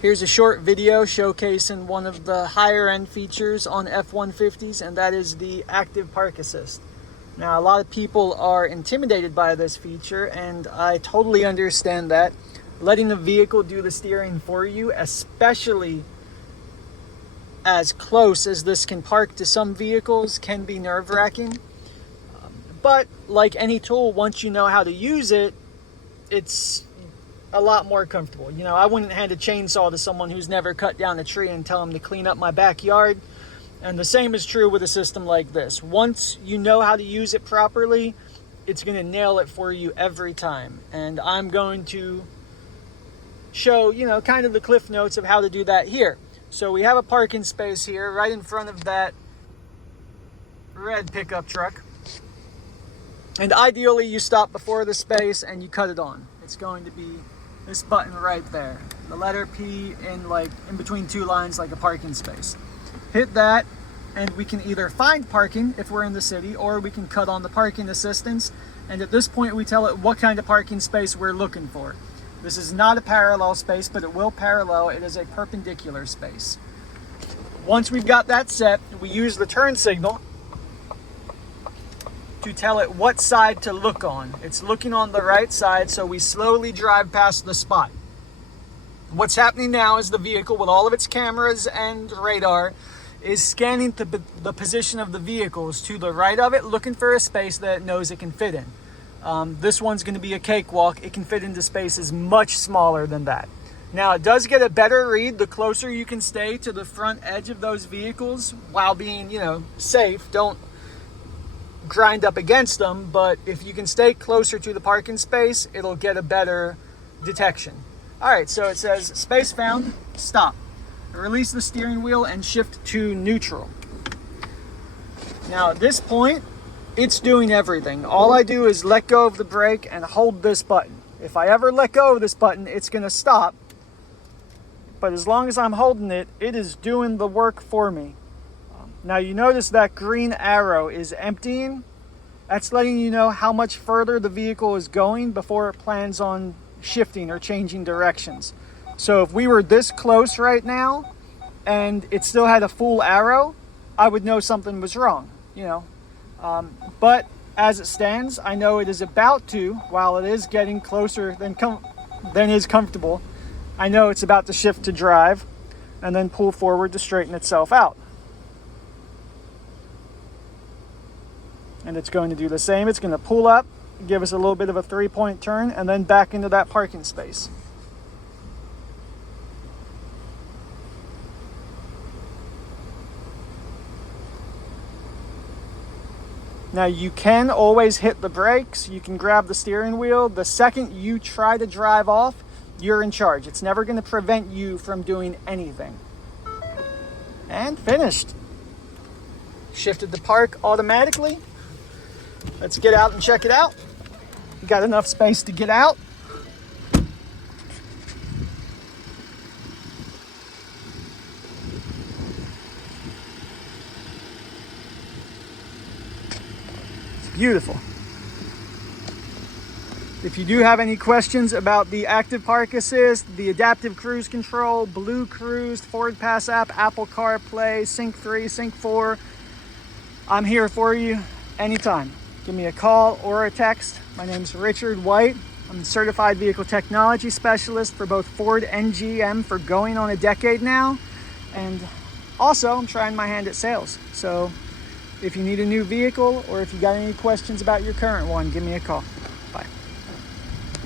Here's a short video showcasing one of the higher end features on F-150s, and that is the active park assist. Now, a lot of people are intimidated by this feature, and I totally understand that. Letting the vehicle do the steering for you, especially as close as this can park to some vehicles, can be nerve-wracking. But like any tool, once you know how to use it, it's a lot more comfortable. You know, I wouldn't hand a chainsaw to someone who's never cut down a tree and tell them to clean up my backyard. And the same is true with a system like this. Once you know how to use it properly, it's going to nail it for you every time. And I'm going to show, kind of the cliff notes of how to do that here. So we have a parking space here right in front of that red pickup truck. And ideally you stop before the space and you cut it on. It's going to be this button right there. The letter P in between two lines, like a parking space. Hit that and we can either find parking if we're in the city, or we can cut on the parking assistance. And at this point we tell it what kind of parking space we're looking for. This is not a parallel space, but it will parallel. It is a perpendicular space. Once we've got that set, we use the turn signal to tell it what side to look on. It's looking on the right side, so we slowly drive past the spot. What's happening now is the vehicle, with all of its cameras and radar, is scanning the position of the vehicles to the right of it, looking for a space that it knows it can fit in. This one's going to be a cakewalk. It can fit into spaces much smaller than that. Now, it does get a better read the closer you can stay to the front edge of those vehicles while being, safe. Don't grind up against them, but if you can stay closer to the parking space, it'll get a better detection. All right, so it says space found, stop. Release the steering wheel and shift to neutral. Now, at this point, it's doing everything. All I do is let go of the brake and hold this button. If I ever let go of this button, it's going to stop. But as long as I'm holding it, it is doing the work for me. Now, you notice that green arrow is emptying. That's letting you know how much further the vehicle is going before it plans on shifting or changing directions. So if we were this close right now and it still had a full arrow, I would know something was wrong, But as it stands, I know it is about to, while it is getting closer than is comfortable, I know it's about to shift to drive and then pull forward to straighten itself out. And it's going to do the same. It's going to pull up, give us a little bit of a 3-point turn, and then back into that parking space. Now, you can always hit the brakes. You can grab the steering wheel. The second you try to drive off, you're in charge. It's never going to prevent you from doing anything. And finished. Shifted the park automatically. Let's get out and check it out. You got enough space to get out. Beautiful. If you do have any questions about the active park assist, the adaptive cruise control, Blue Cruise, Ford Pass app, Apple CarPlay, Sync 3, Sync 4, I'm here for you anytime. Give me a call or a text. My name's Richard White. I'm a certified vehicle technology specialist for both Ford and GM for going on a decade now. And also, I'm trying my hand at sales. So if you need a new vehicle or if you got any questions about your current one, give me a call.